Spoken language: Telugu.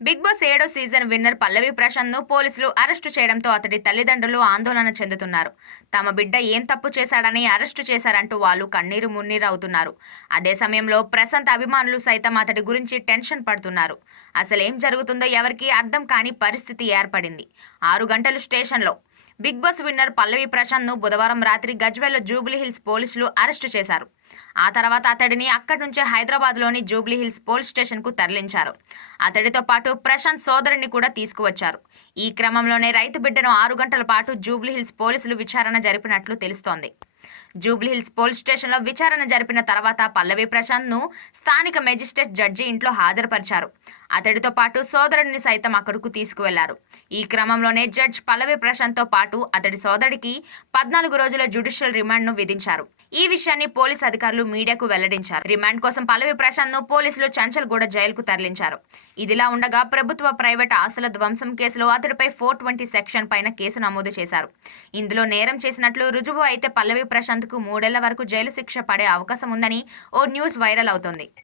బిగ్ బాస్ 7వ సీజన్ విన్నర్ పల్లవి ప్రశాంత్‌ను పోలీసులు అరెస్టు చేయడంతో అతడి తల్లిదండ్రులు ఆందోళన చెందుతున్నారు. తమ బిడ్డ ఏం తప్పు చేశాడని అరెస్టు చేశారంటూ వాళ్ళు కన్నీరు మున్నీరవుతున్నారు. అదే సమయంలో ప్రశాంత్ అభిమానులు సైతం అతడి గురించి టెన్షన్ పడుతున్నారు. అసలేం జరుగుతుందో ఎవరికీ అర్థం కాని పరిస్థితి ఏర్పడింది. 6 గంటలు స్టేషన్లో బిగ్ బాస్ విన్నర్ పల్లవి ప్రశాంత్‌ను బుధవారం రాత్రి గజ్వేల్ జూబ్లీహిల్స్ పోలీసులు అరెస్టు చేశారు. ఆ తర్వాత అతడిని అక్కడి నుంచే హైదరాబాద్లోని జూబ్లీహిల్స్ పోలీస్ స్టేషన్కు తరలించారు. అతడితో పాటు ప్రశాంత్ సోదరుడిని కూడా తీసుకువచ్చారు. ఈ క్రమంలోనే రైతు బిడ్డను 6 గంటల పాటు జూబ్లీహిల్స్ పోలీసులు విచారణ జరిపినట్లు తెలుస్తోంది. జూబ్లీహిల్స్ పోలీస్ స్టేషన్లో విచారణ జరిపిన తర్వాత పల్లవి ప్రశాంత్‌ను స్థానిక మెజిస్ట్రేట్ జడ్జి ఇంట్లో హాజరుపరిచారు. అతడితో పాటు సోదరుడిని సైతం అక్కడకు తీసుకువెళ్లారు. ఈ క్రమంలోనే జడ్జ్ పల్లవి ప్రశాంత్‌తో పాటు అతడి సోదరుడికి 14 రోజుల జ్యుడిషియల్ రిమాండ్‌ను విధించారు. ఈ విషయాన్ని పోలీస్ అధికారులు మీడియాకు వెల్లడించారు. రిమాండ్ కోసం పల్లవి ప్రశాంత్‌ను పోలీసులు చంచల్గూడ జైలుకు తరలించారు. ఇదిలా ఉండగా ప్రభుత్వ ప్రైవేట్ ఆస్తుల ధ్వంసం కేసులో అతడిపై 420 సెక్షన్ పైన కేసు నమోదు చేశారు. ఇందులో నేరం చేసినట్లు రుజువు అయితే పల్లవి ప్రశాంత్‌కు 3 ఏళ్ల వరకు జైలు శిక్ష పడే అవకాశం ఉందని ఓ న్యూస్ వైరల్ అవుతోంది.